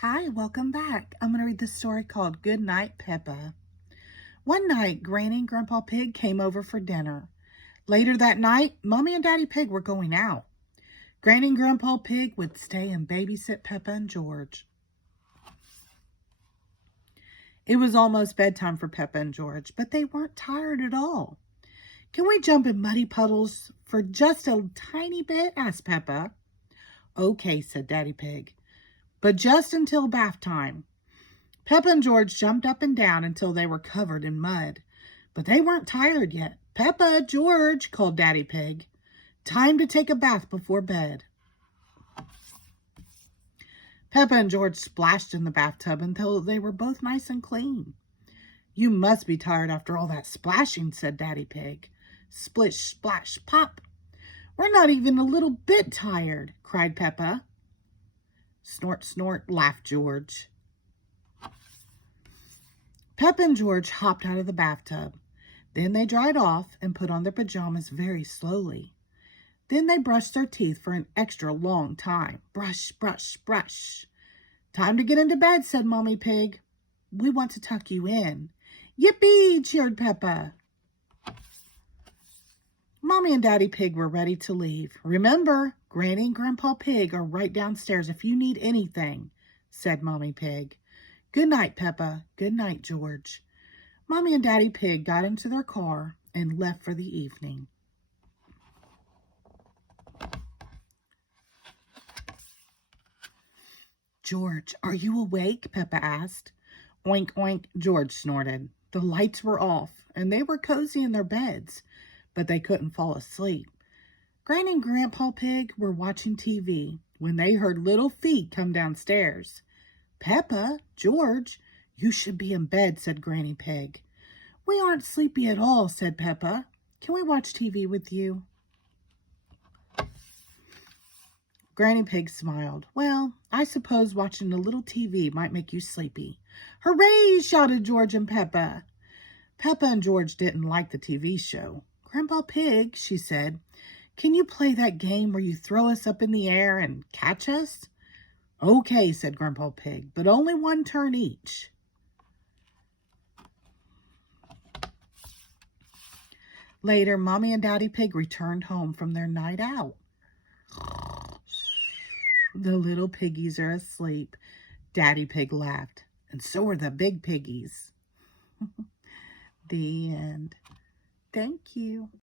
Hi, welcome back. I'm going to read this story called Goodnight Peppa. One night, Granny and Grandpa Pig came over for dinner. Later that night, Mommy and Daddy Pig were going out. Granny and Grandpa Pig would stay and babysit Peppa and George. It was almost bedtime for Peppa and George, but they weren't tired at all. "Can we jump in muddy puddles for just a tiny bit?" asked Peppa. "Okay," said Daddy Pig, "but just until bath time." Peppa and George jumped up and down until they were covered in mud. But they weren't tired yet. "Peppa, George," called Daddy Pig. "Time to take a bath before bed." Peppa and George splashed in the bathtub until they were both nice and clean. "You must be tired after all that splashing," said Daddy Pig. Splish, splash, pop. "We're not even a little bit tired," cried Peppa. Snort, snort, laughed George. Peppa and George hopped out of the bathtub. Then they dried off and put on their pajamas very slowly. Then they brushed their teeth for an extra long time. Brush, brush, brush. "Time to get into bed," said Mommy Pig. "We want to tuck you in." "Yippee!" cheered Peppa. Mommy and Daddy Pig were ready to leave. "Remember, Granny and Grandpa Pig are right downstairs if you need anything," said Mommy Pig. "Good night, Peppa. Good night, George." Mommy and Daddy Pig got into their car and left for the evening. "George, are you awake?" Peppa asked. "Oink, oink," George snorted. The lights were off, and they were cozy in their beds, but they couldn't fall asleep. Granny and Grandpa Pig were watching TV when they heard little feet come downstairs. "Peppa, George, you should be in bed," said Granny Pig. "We aren't sleepy at all," said Peppa. "Can we watch TV with you?" Granny Pig smiled. "Well, I suppose watching a little TV might make you sleepy." "Hooray!" shouted George and Peppa. Peppa and George didn't like the TV show. "Grandpa Pig," she said, "can you play that game where you throw us up in the air and catch us?" "Okay," said Grandpa Pig, "but only one turn each." Later, Mommy and Daddy Pig returned home from their night out. "The little piggies are asleep," Daddy Pig laughed. "And so are the big piggies." The end. Thank you.